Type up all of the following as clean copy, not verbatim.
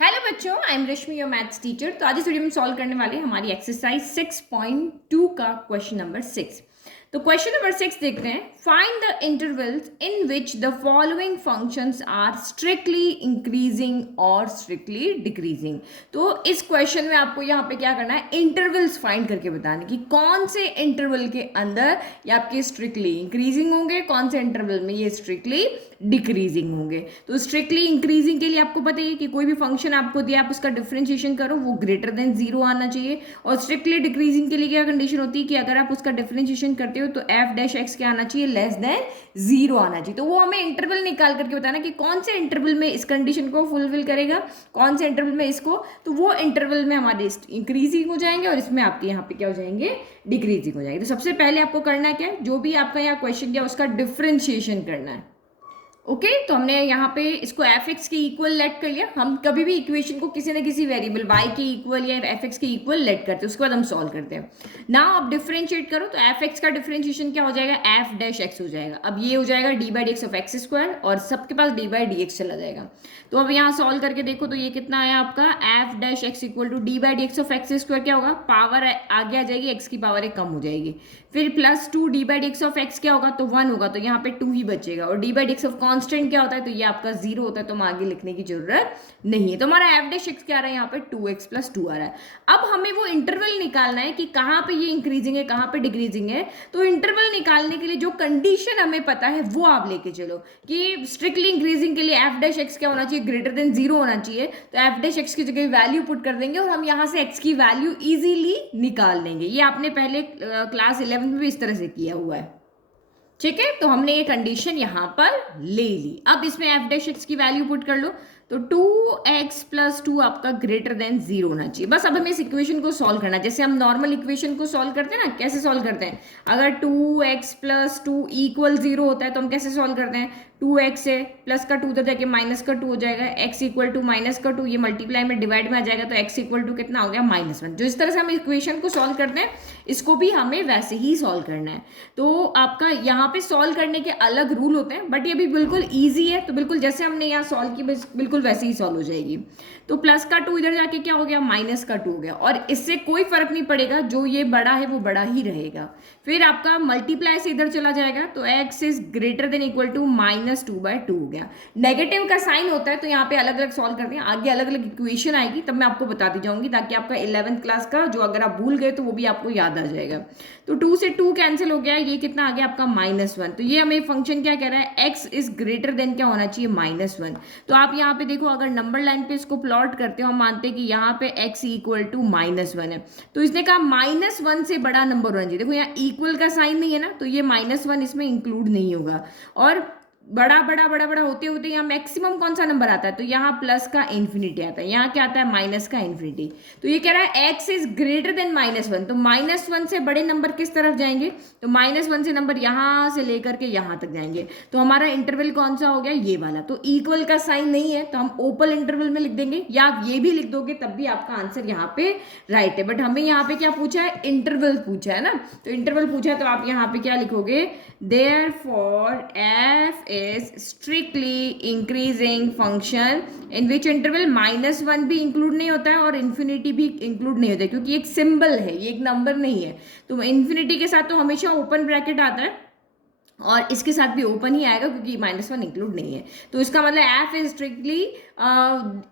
Hello बच्चों, I am Rashmi your maths teacher. तो आज इस वीडियो में सॉल्व करने वाले हैं हमारी एक्सरसाइज 6.2 का क्वेश्चन नंबर 6। तो क्वेश्चन नंबर 6 देखते हैं। Find the intervals in which the following functions are strictly increasing और स्ट्रिक्टली डिक्रीजिंग। तो इस क्वेश्चन में आपको यहाँ पे क्या करना है, इंटरवल्स फाइंड करके बताने कि कौन से इंटरवल के अंदर ये आपके स्ट्रिक्टली इंक्रीजिंग होंगे, कौन से इंटरवल में ये स्ट्रिक्टली डिक्रीजिंग होंगे। तो स्ट्रिक्टली इंक्रीजिंग के लिए आपको पता है कि कोई भी फंक्शन आपको दिया, आप उसका डिफरेंशिएशन करो, वो ग्रेटर देन जीरो आना चाहिए। और स्ट्रिक्टली डिक्रीजिंग के लिए क्या कंडीशन होती है कि अगर आप उसका डिफरेंशिएशन करते हो तो एफ डैश एक्स क्या आना चाहिए, लेस देन जीरो आना चाहिए। तो वो हमें इंटरवल निकाल करके बताना कि कौन से इंटरवल में इस कंडीशन को फुलफिल करेगा, कौन से इंटरवल में इसको, तो वो इंटरवल में हमारे इंक्रीजिंग हो जाएंगे और इसमें आपके यहाँ पे क्या हो जाएंगे, डिक्रीजिंग हो जाएंगे। तो सबसे पहले आपको करना क्या है, जो भी आपका यहाँ क्वेश्चन दिया उसका डिफरेंशिएशन करना है। ओके तो हमने यहाँ पे इसको एफ एक्स के इक्वल लेट कर लिया। हम कभी भी इक्वेशन को किसी न किसी वेरिएबल वाई के इक्वल या एफ एक्स के इक्वल लेट करते हैं, उसके बाद हम सॉल्व करते हैं ना। अब डिफरेंशिएट करो तो एफ एक्स का डिफरेंशिएशन क्या हो जाएगा, एफ डैश एक्स हो जाएगा। अब ये हो जाएगा D by D x of X square और सबके पास डी बाई डी एक्स चला जाएगा। तो अब यहाँ सॉल्व करके देखो तो ये कितना आया आपका, F dash x equal to D by D x of X square क्या होगा, पावर आगे आ जाएगी, एक्स की पावर एक कम हो जाएगी। फिर plus two D by D x of x क्या होगा, तो वन होगा, तो यहाँ पे टू ही बचेगा। और D by D x of constant क्या होता है, तो ये आपका जीरो होता है, तो हम आगे लिखने की जरूरत नहीं है। तो हमारा एफ डैश एक्स क्या आ रहा है, यहाँ पे टू एक्स प्लस टू आ रहा है। अब हमें वो इंटरवल निकालना है कि कहाँ पे ये इंक्रीजिंग है, कहाँ पे डिक्रीजिंग है। तो इंटरवल निकालने के लिए जो कंडीशन हमें पता है वो आप लेके चलो कि स्ट्रिक्टली इंक्रीजिंग के लिए एफ डैश एक्स क्या होना चाहिए, ग्रेटर देन जीरो होना चाहिए। तो एफ डैश एक्स की जगह वैल्यू पुट कर देंगे और हम यहाँ से एक्स की वैल्यू इजीली निकाल लेंगे। ये आपने पहले क्लास 11 में भी इस तरह से किया हुआ है, ठीक है। तो हमने ये कंडीशन यहां पर ले ली। अब इसमें एफ डैश एक्स की वैल्यू पुट कर लो तो 2x प्लस टू आपका ग्रेटर देन जीरो होना चाहिए। बस अब हमें इस इक्वेशन को सॉल्व करना है, जैसे हम नॉर्मल इक्वेशन को सॉल्व करते हैं ना। कैसे सॉल्व करते हैं, अगर 2x plus two equal zero होता है तो हम कैसे सॉल्व करते हैं, 2x है प्लस का टू उधर जाके माइनस का टू हो जाएगा, x इक्वल टू माइनस का टू, ये मल्टीप्लाई में डिवाइड में आ जाएगा तो x इक्वल टू कितना हो गया, -1। जो इस तरह से हम इक्वेशन को सॉल्व करते हैं इसको भी हमें वैसे ही सॉल्व करना है। तो आपका यहाँ पे सॉल्व करने के अलग रूल होते हैं, बट ये भी बिल्कुल ईजी है। तो बिल्कुल जैसे हमने यहाँ सॉल्व की बिल्कुल वैसे ही सॉल्व हो जाएगी। तो प्लस का टू इधर जाके क्या हो गया, माइनस का टू हो गया, और इससे कोई फर्क नहीं पड़ेगा, जो ये बड़ा है वो बड़ा ही रहेगा। फिर आपका मल्टीप्लाई से इधर चला जाएगा तो x is greater than equal to -2/2 हो गया। नेगेटिव का साइन होता है तो यहाँ पे अलग अलग सॉल्व करते हैं, आगे अलग अलग इक्वेशन आएगी तब मैं आपको बताती जाऊंगी, ताकि आपका 11th क्लास का जो अगर आप भूल गए तो वो भी आपको याद आ जाएगा। तो 2 से 2 कैंसिल हो गया, ये कितना आ गया आपका -1। तो ये हमें फंक्शन क्या कह रहा है, x इज ग्रेटर देन क्या होना चाहिए, -1। तो आप यहाँ पे देखो, अगर नंबर लाइन पे इसको प्लॉट करते हो, हम मानते हैं कि यहाँ पे x इक्वल टू -1 है, तो इसने कहा -1 से बड़ा नंबर होना चाहिए। देखो यहाँ इक्वल का साइन नहीं है ना, तो ये -1 इसमें इंक्लूड नहीं होगा। और बड़ा बड़ा बड़ा बड़ा होते होते यहाँ मैक्सिमम कौन सा नंबर आता है, तो यहाँ प्लस का इन्फिनिटी आता है, यहाँ क्या आता है, माइनस का इन्फिनिटी। तो ये कह रहा है x इज ग्रेटर देन -1, तो -1 से बड़े नंबर किस तरफ जाएंगे, तो -1 से नंबर यहाँ से लेकर के यहाँ तक जाएंगे। तो हमारा इंटरवल कौन सा हो गया, ये वाला। तो इक्वल का साइन नहीं है तो हम ओपन इंटरवल में लिख देंगे, या आप ये भी लिख दोगे तब भी आपका आंसर यहाँ पे राइट है। बट हमें यहाँ पे क्या पूछा है, इंटरवल पूछा है ना। तो इंटरवल पूछा है तो आप यहाँ पे क्या लिखोगे, therefore f is strictly increasing function in which interval -1 भी इंक्लूड नहीं होता है और इन्फिनिटी भी इंक्लूड नहीं होता है, क्योंकि एक सिंबल है, ये एक नंबर नहीं है। तो इन्फिनिटी के साथ तो हमेशा ओपन ब्रैकेट आता है और इसके साथ भी ओपन ही आएगा क्योंकि -1 इंक्लूड नहीं है। तो इसका मतलब F is strictly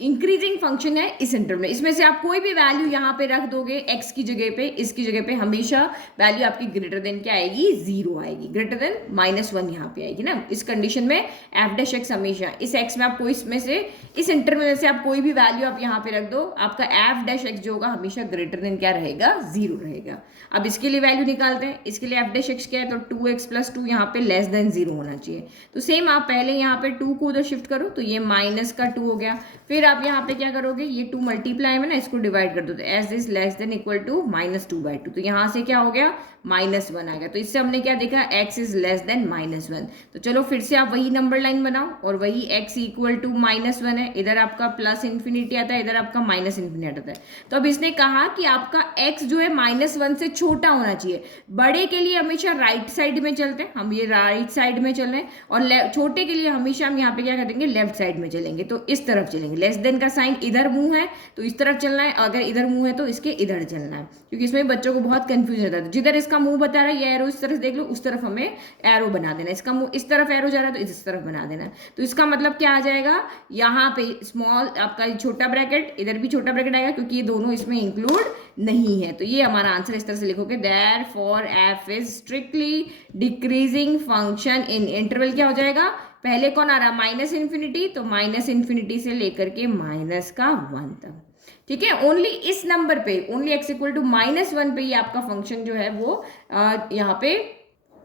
increasing function है इस इंटरवल में। इसमें से आप कोई भी वैल्यू यहाँ पे रख दोगे x की जगह पे, इसकी जगह पे हमेशा वैल्यू आपकी ग्रेटर देन क्या आएगी, जीरो आएगी, ग्रेटर देन -1 यहाँ पे आएगी ना। इस कंडीशन में एफ डैश एक्स हमेशा इस x में आप कोई इसमें से इस इंटरवल में से आप कोई भी वैल्यू आप यहाँ पे रख दो, आपका एफ डैश एक्स जो होगा हमेशा ग्रेटर देन क्या रहेगा, जीरो रहेगा। अब इसके लिए वैल्यू निकालते हैं, इसके लिए एफ डैश एक्स क्या है, तो 2x प्लस टू यहाँ पे लेस देन जीरो होना चाहिए। तो सेम आप पहले यहाँ पे 2 को उधर शिफ्ट करो तो ये माइनस का 2 हो गया। फिर आप यहाँ पे क्या करोगे, ये 2 मल्टीप्लाई में ना इसको डिवाइड कर दो, तो as is less than equal to -2/2। तो यहाँ से क्या हो गया, -1 आ गया। तो इससे हमने क्या देखा, x इज लेस देन -1। तो चलो फिर से आप वही नंबर लाइन बनाओ और वही x इक्वल टू -1 है, इधर आपका प्लस इन्फिनिटी आता है, इधर आपका माइनस इन्फिनिटी आता है। तो अब इसने कहा कि आपका x जो है -1 से छोटा होना चाहिए। बड़े के लिए हमेशा राइट साइड में चलते हैं, हम ये राइट साइड में चल रहे हैं, और छोटे के लिए हमेशा हम यहाँ पे क्या करेंगे, लेफ्ट साइड में चलेंगे, तो इस तरफ चलेंगे। लेस देन का साइन इधर मुंह है तो इस तरफ चलना है, अगर इधर मुंह है तो इसके इधर चलना है, क्योंकि इसमें बच्चों को बहुत कंफ्यूजन रहता है। जिधर इसका मुंह बता रहा है ये एरो इस तरफ देख लो, उस तरफ हमें एरो बना देना है। इसका मुंह इस तरफ एरो जा रहा है तो इस तरफ बना देना है। तो इसका मतलब क्या आ जाएगा, यहाँ पे स्मॉल आपका छोटा ब्रैकेट, इधर भी छोटा ब्रैकेट आएगा क्योंकि ये दोनों इसमें इंक्लूड नहीं है। तो ये हमारा आंसर इस तरह से लिखोगे, therefore F is strictly decreasing function in interval. क्या हो जाएगा, पहले कौन आ रहा है, माइनस इन्फिनिटी, तो माइनस इन्फिनिटी से लेकर के माइनस का 1 तक, ठीक है। ओनली इस नंबर पे, ओनली x इक्वल टू -1 पे ये आपका फंक्शन जो है वो यहाँ पे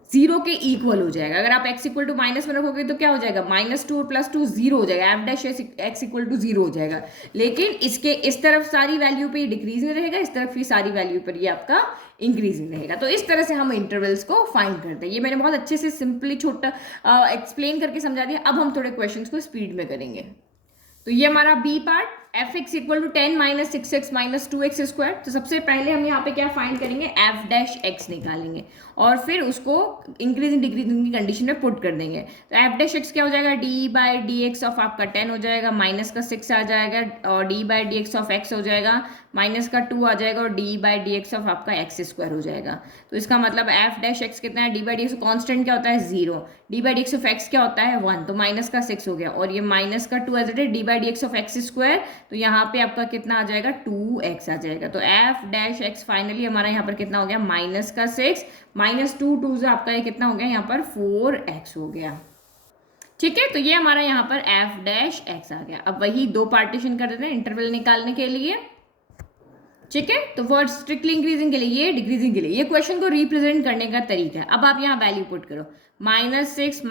0 के इक्वल हो जाएगा। अगर आप x इक्वल टू -1 रखोगे तो क्या हो जाएगा, -2 + 2 0 हो जाएगा, f dash x equal to 0 हो जाएगा। लेकिन इसके इस तरफ सारी वैल्यू पे डिक्रीज में रहेगा, इस तरफ की सारी वैल्यू पर ये आपका इंक्रीजिंग रहेगा। तो इस तरह से हम इंटरवल्स को फाइंड करते हैं। ये मैंने बहुत अच्छे से सिंपली छोटा एक्सप्लेन करके समझा दिया। अब हम थोड़े क्वेश्चंस को स्पीड में करेंगे। तो ये हमारा B part, f(x) equal to 10 - 6x - 2x²। तो सबसे पहले हम यहाँ पे क्या फाइंड करेंगे, एफ डैश एक्स निकालेंगे और फिर उसको इंक्रीजिंग डिक्रीजिंग की कंडीशन में पुट कर देंगे। तो एफ डैश एक्स क्या हो जाएगा, d/dx ऑफ आपका 10 हो जाएगा, माइनस का 6 आ जाएगा, और d/dx ऑफ x हो जाएगा, माइनस का 2 आ जाएगा, और d/dx ऑफ आपका x² हो जाएगा। तो इसका मतलब एफ डैश एक्स कितना है, d/dx कॉन्स्टेंट क्या होता है 0, d/dx ऑफ x क्या होता है 1, तो माइनस का 6 हो गया, और ये माइनस का 2 एज d/dx ऑफ x², तो यहाँ पे आपका कितना आ जाएगा 2x आ जाएगा। तो एफ डैश एक्स फाइनली हमारा यहाँ पर कितना हो गया, माइनस का 6 -2 2 से आपका ये कितना हो गया, यहाँ पर 4x हो गया, ठीक है। तो ये हमारा यहाँ पर एफ डैश एक्स आ गया। अब वही दो पार्टीशन कर देते हैं इंटरवल निकालने के लिए, ठीक है। तो फॉर स्ट्रिक्टली इंक्रीजिंग के लिए, ये डिक्रीजिंग के लिए, ये क्वेश्चन को रिप्रेजेंट करने का तरीका है। अब आप यहाँ वैल्यू पुट करो, -6 -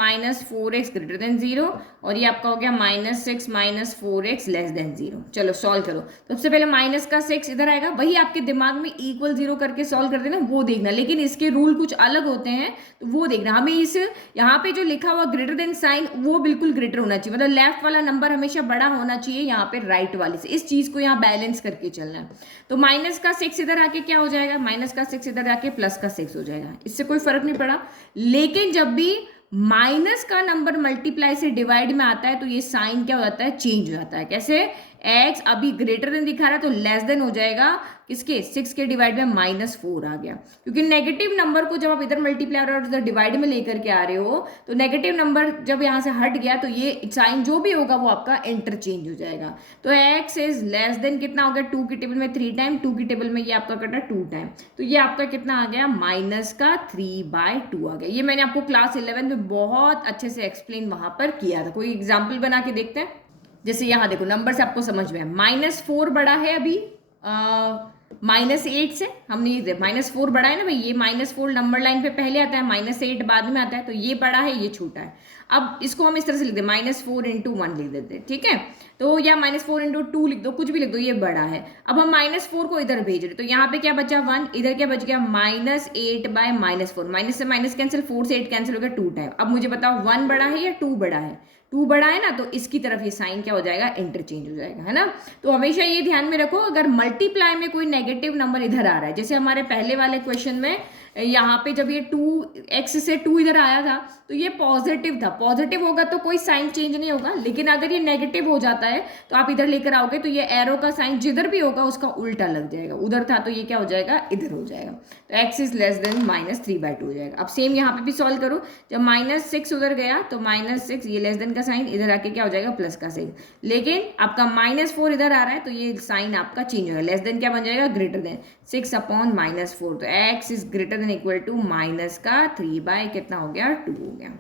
4x > 0, और ये आपका हो गया -6 - 4x < 0। चलो सॉल्व करो। तो सबसे पहले माइनस का 6 इधर आएगा, वही आपके दिमाग में इक्वल 0 करके सॉल्व कर देना, वो देखना, लेकिन इसके रूल कुछ अलग होते हैं तो वो देखना। हमें इस यहाँ पे जो लिखा हुआ ग्रेटर > साइन वो बिल्कुल ग्रेटर होना चाहिए, मतलब लेफ्ट वाला नंबर हमेशा बड़ा होना चाहिए यहाँ पे राइट वाले से। इस चीज को यहाँ बैलेंस करके चलना है। तो माइनस का 6 इधर आके क्या हो जाएगा, माइनस का 6 इधर आके प्लस का 6 हो जाएगा, इससे कोई फर्क नहीं पड़ा। लेकिन जब भी माइनस का नंबर मल्टीप्लाई से डिवाइड में आता है तो ये साइन क्या हो जाता है, चेंज हो जाता है। कैसे, x अभी ग्रेटर देन दिखा रहा है तो लेस देन हो जाएगा, किसके 6 के डिवाइड में -4 आ गया, क्योंकि नेगेटिव नंबर को जब आप इधर मल्टीप्लाई और उधर डिवाइड में लेकर के आ रहे हो तो नेगेटिव नंबर जब यहाँ से हट गया तो ये साइन जो भी होगा वो आपका इंटरचेंज हो जाएगा। तो x इज लेस देन कितना हो गया, 2 की टेबल में 3 टाइम, 2 की टेबल में ये आपका कटा 2 टाइम, तो ये आपका कितना आ गया, -3/2 आ गया। ये मैंने आपको क्लास 11 में बहुत अच्छे से एक्सप्लेन वहां पर किया था। कोई एग्जाम्पल बना के देखते हैं। जैसे यहाँ देखो नंबर से आपको समझ में है, -4 बड़ा है अभी -8 से, हमने ये -4 बड़ा है ना भाई, ये -4 नंबर लाइन पे पहले आता है, -8 बाद में आता है, तो ये बड़ा है ये छोटा है। अब इसको हम इस तरह से लिख दे, -4 × 1 लिख देते हैं, ठीक है। तो या -4 × 2 लिख दो, कुछ भी लिख दो, ये बड़ा है। अब हम -4 को इधर भेज रहे, तो यहाँ पे क्या बचा 1, इधर क्या बच गया -8/-4, माइनस से माइनस कैंसिल, 4 से 8 कैंसिल हो गया 2 टाइम। अब मुझे बताओ 1 बड़ा है या 2 बड़ा है, 2 बड़ा है ना, तो इसकी तरफ ये साइन क्या हो जाएगा, इंटरचेंज हो जाएगा, है ना। तो हमेशा ये ध्यान में रखो, अगर मल्टीप्लाई में कोई नेगेटिव नंबर इधर आ रहा है, जैसे हमारे पहले वाले क्वेश्चन में यहाँ पे जब ये 2x से 2 इधर आया था तो ये पॉजिटिव था, पॉजिटिव होगा तो कोई साइन चेंज नहीं होगा, लेकिन अगर ये नेगेटिव हो जाता है तो आप इधर लेकर आओगे तो ये एरो का साइन जिधर भी होगा उसका उल्टा लग जाएगा, उधर था तो ये क्या हो जाएगा, इधर हो जाएगा। तो x इज लेस देन -3/2 हो जाएगा। अब सेम यहाँ पे भी सॉल्व करो, जब -6 उधर गया तो -6, ये लेस देन का साइन इधर आके क्या हो जाएगा, प्लस का 6, लेकिन आपका -4 इधर आ रहा है तो ये साइन आपका चेंज होगा, लेस देन क्या बन जाएगा, ग्रेटर देन 6/-4, तो x is greater than equal to -3 कितना हो गया, 2 हो गया,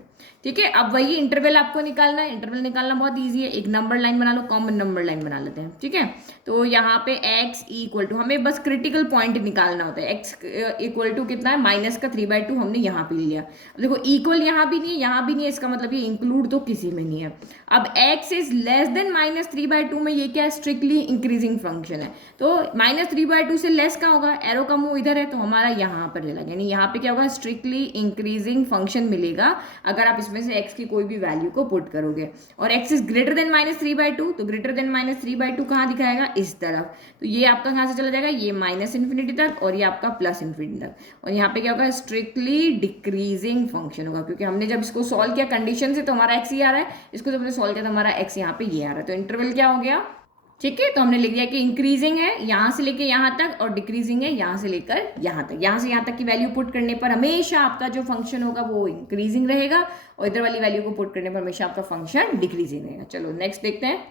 ठीक है। अब वही इंटरवल आपको निकालना है। इंटरवल निकालना बहुत इजी है, एक नंबर लाइन बना लो, कॉमन नंबर लाइन बना लेते हैं, ठीक है। तो यहाँ पे x इक्वल टू, हमें बस क्रिटिकल पॉइंट निकालना होता है, x इक्वल टू कितना है, -3/2 हमने यहाँ पे लिया। अब देखो इक्वल यहाँ भी नहीं है, यहाँ भी नहीं है, इसका मतलब ये इंक्लूड तो किसी में नहीं है। अब x इज लेस देन -3/2 में ये क्या है, स्ट्रिक्टली इंक्रीजिंग फंक्शन है, तो -3/2 से लेस का होगा, एरो का मुंह इधर है तो हमारा यहाँ पर चला गया, यानी यहाँ पे क्या होगा, स्ट्रिक्टली इंक्रीजिंग फंक्शन मिलेगा। अगर आप आप इसमें से x की कोई भी वैल्यू को पुट करोगे, और x इज ग्रेटर देन -3/2, तो ग्रेटर देन -3/2 कहाँ दिखाएगा, इस तरफ। तो ये आपका कहाँ से चला जाएगा, ये -इन्फिनिटी तक, और ये आपका +इन्फिनिटी तक, और यहाँ पे क्या होगा, स्ट्रिक्टली डिक्रीजिंग फंक्शन होगा, क्योंकि हमने जब इसको सॉल्व किया कंडीशन से तो हमारा x ही आ रहा है, इसको जब हमने सॉल्व किया तो हमारा x यहाँ पे ये आ रहा है, तो इंटरवल क्या हो गया, ठीक है। तो हमने लिख दिया कि इंक्रीजिंग है यहाँ से लेके यहाँ तक, और डिक्रीजिंग है यहाँ से लेकर यहाँ तक। यहाँ से यहाँ तक की वैल्यू पुट करने पर हमेशा आपका जो फंक्शन होगा वो इंक्रीजिंग रहेगा, और इधर वाली वैल्यू को पुट करने पर हमेशा आपका फंक्शन डिक्रीजिंग रहेगा। चलो नेक्स्ट देखते हैं।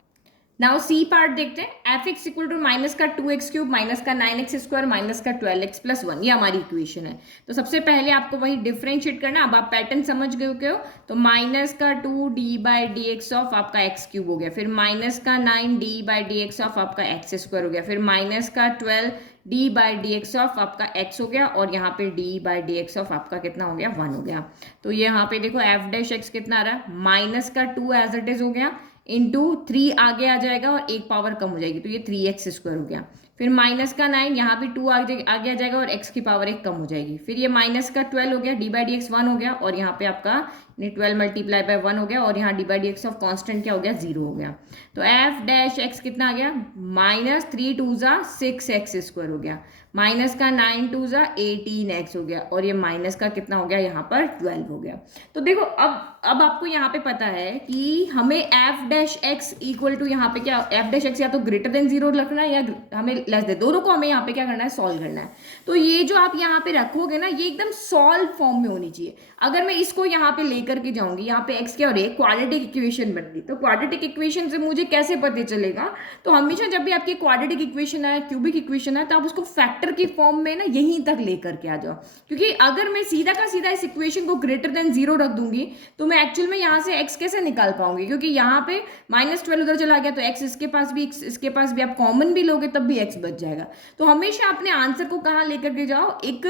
नाउ सी पार्ट देखते हैं। F x equal to minus का 2x³ माइनस का 9x² माइनस का 12x+1, ये हमारी इक्वेशन है। तो सबसे पहले आपको वही डिफरेंशिएट करना। अब आप पैटर्न समझ गए हो, तो माइनस का 2d/dx ऑफ आपका x³ हो गया, फिर माइनस का 9d/dx ऑफ आपका x² हो गया, फिर माइनस का 12d/dx ऑफ आपका x हो गया, और यहाँ पे d/dx ऑफ आपका कितना हो गया, 1 हो गया। तो ये यहाँ पे देखो f' कितना आ रहा है, माइनस का 2 एज इट इज हो गया, इंटू 3 आगे आ जाएगा और एक पावर कम हो जाएगी, तो ये 3x² हो गया। फिर माइनस का 9, यहाँ भी 2 आगे आ जाएगा और x की पावर 1 कम हो जाएगी। फिर ये माइनस का 12 हो गया, d/dx 1 हो गया, और यहाँ पे आपका 12 मल्टीप्लाई बाय 1 हो गया, और यहाँ d/dx ऑफ कॉन्स्टेंट क्या हो गया, 0 हो गया। तो f' कितना आ गया, -3 2 6x² हो गया, माइनस का 9 2 18x हो गया, और ये माइनस का कितना हो गया, यहाँ पर 12 हो गया। तो देखो अब आपको यहाँ पे पता है कि हमें f' इक्वल टू यहाँ पे क्या, f' या तो ग्रेटर देन 0 रखना है या हमें लेस देन, दोनों को हमें यहाँ पे क्या करना है, सॉल्व करना है। तो ये जो आप यहाँ पे रखोगे ना, ये एकदम सॉल्व फॉर्म में होनी चाहिए। अगर मैं इसको यहाँ पे लेकर के जाऊंगी, यहाँ पे x क्या हो रही है, क्वाड्रेटिक इक्वेशन बन रही, तो क्वाड्रेटिक इक्वेशन से मुझे कैसे पता चलेगा, तो हमेशा जब भी आपकी क्वाड्रेटिक इक्वेशन है, क्यूबिक इक्वेशन है, तो आप उसको फैक्टर की फॉर्म में ना यहीं तक लेकर के आ जाओ, क्योंकि अगर मैं सीधा का सीधा इस इक्वेशन को ग्रेटर देन 0 रख दूंगी तो मैं एक्चुअल में यहाँ से x कैसे निकाल पाऊंगी, क्योंकि यहाँ पे -12 उधर चला गया, तो x इसके पास भी, इसके पास भी, आप कॉमन भी लोगे तब भी x बच जाएगा। तो हमेशा अपने आंसर को कहाँ लेकर के जाओ, एक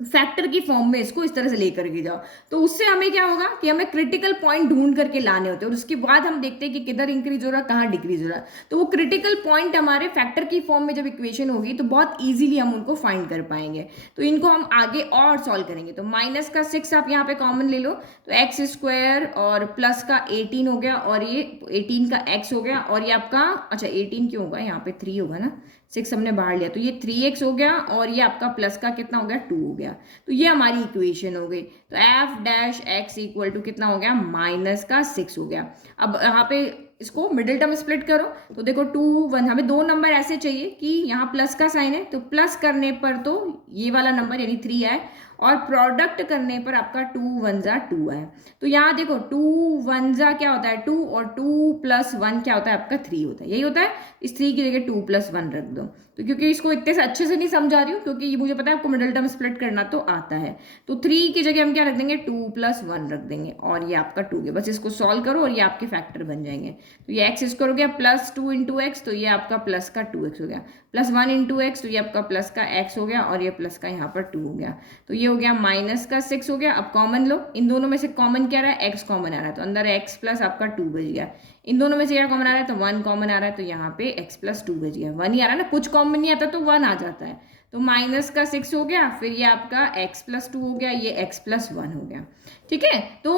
फैक्टर की फॉर्म में इसको इस तरह से लेकर के जाओ, तो उससे हमें क्या होगा कि हमें क्रिटिकल पॉइंट ढूंढ करके लाने होते हैं, और उसके बाद हम देखते हैं कि किधर इंक्रीज हो रहा है, कहाँ डिक्रीज हो रहा है। तो वो क्रिटिकल पॉइंट हमारे फैक्टर की फॉर्म में जब इक्वेशन होगी तो बहुत इजीली हम उनको फाइंड कर पाएंगे। तो इनको हम आगे और सॉल्व करेंगे। तो माइनस का 6 आप यहाँ पे कॉमन ले लो, तो x² और प्लस का 18 हो गया, और ये 18 का x हो गया, और ये आपका, अच्छा 18 क्यों होगा, यहाँ पे 3 होगा ना, 6 हमने बाहर लिया, तो ये 3x हो गया, और ये आपका प्लस का कितना हो गया, 2 हो गया। तो ये हमारी इक्वेशन हो गई। तो f' इक्वल टू कितना हो गया, -6 हो गया। अब यहाँ पे इसको मिडिल टर्म स्प्लिट करो, तो देखो 2 1, हमें 2 नंबर ऐसे चाहिए कि यहाँ प्लस का साइन है, तो प्लस करने पर तो ये वाला नंबर यानी 3 आए, और प्रोडक्ट करने पर आपका 2 1 2 आए। तो यहाँ देखो 2 1 क्या होता है, 2, और 2 + 1 क्या होता है, आपका 3 होता है। यही होता है, इस 3 की जगह 2 + 1 रख दो। तो क्योंकि इसको इतने से अच्छे से नहीं समझा रही हूँ, क्योंकि ये मुझे पता है आपको मिडिल टर्म स्प्लिट करना तो आता है। तो 3 की जगह हम क्या रख देंगे, 2 + 1 रख देंगे, और ये आपका 2 है। बस इसको सॉल्व करो और ये आपके फैक्टर बन जाएंगे। तो ये x² हो गया, +2 × x, तो ये आपका प्लस का 2x हो गया, +1 × x, तो ये आपका प्लस का x हो गया, और ये प्लस का यहाँ पर 2 हो गया। तो ये हो गया -6 हो गया। अब कॉमन लो, इन दोनों में से कॉमन क्या रहा है, x कॉमन आ रहा है, तो अंदर x प्लस आपका 2 बच गया। इन दोनों में से क्या कॉमन आ रहा है, तो 1 कॉमन आ रहा है, तो यहाँ पे x + 2 बच गया। 1 ही आ रहा है ना, कुछ कॉमन नहीं आता तो 1 आ जाता है। तो -6 हो गया, फिर ये आपका x + 2 हो गया, ये x + 1 हो गया। ठीक है, तो